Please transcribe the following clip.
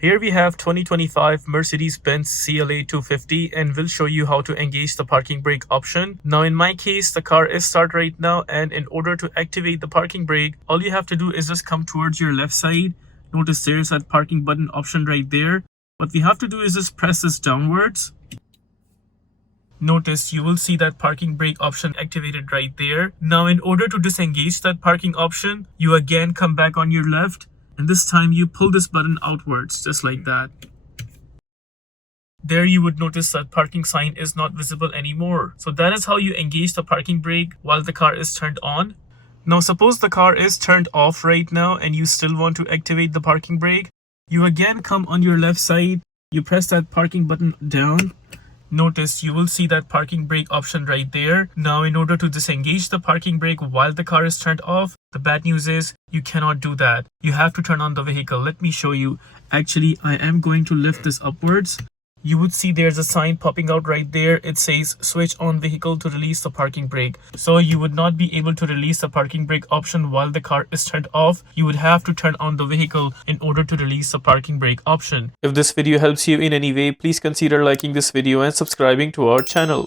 Here we have 2025 Mercedes Benz CLA 250 and we'll show you how to engage the parking brake option. Now in my case, the car is start right now, and in order to activate the parking brake, all you have to do is just come towards your left side. Notice there's that parking button option right there. What we have to do is just press this downwards. Notice you will see that parking brake option activated right there. Now in order to disengage that parking option, you again come back on your left, and this time you pull this button outwards just like that. There you would notice that parking sign is not visible anymore. So that is how you engage the parking brake while the car is turned on. Now suppose the car is turned off right now and you still want to activate the parking brake. You again come on your left side, you press that parking button down. Notice you will see that parking brake option right there. Now in order to disengage the parking brake while the car is turned off, the bad news is you cannot do that. You have to turn on the vehicle. Let me show you. Actually, I am going to lift this upwards. You would see there's a sign popping out right there. It says switch on vehicle to release the parking brake. So you would not be able to release the parking brake option while the car is turned off. You would have to turn on the vehicle in order to release the parking brake option. If this video helps you in any way, please consider liking this video and subscribing to our channel.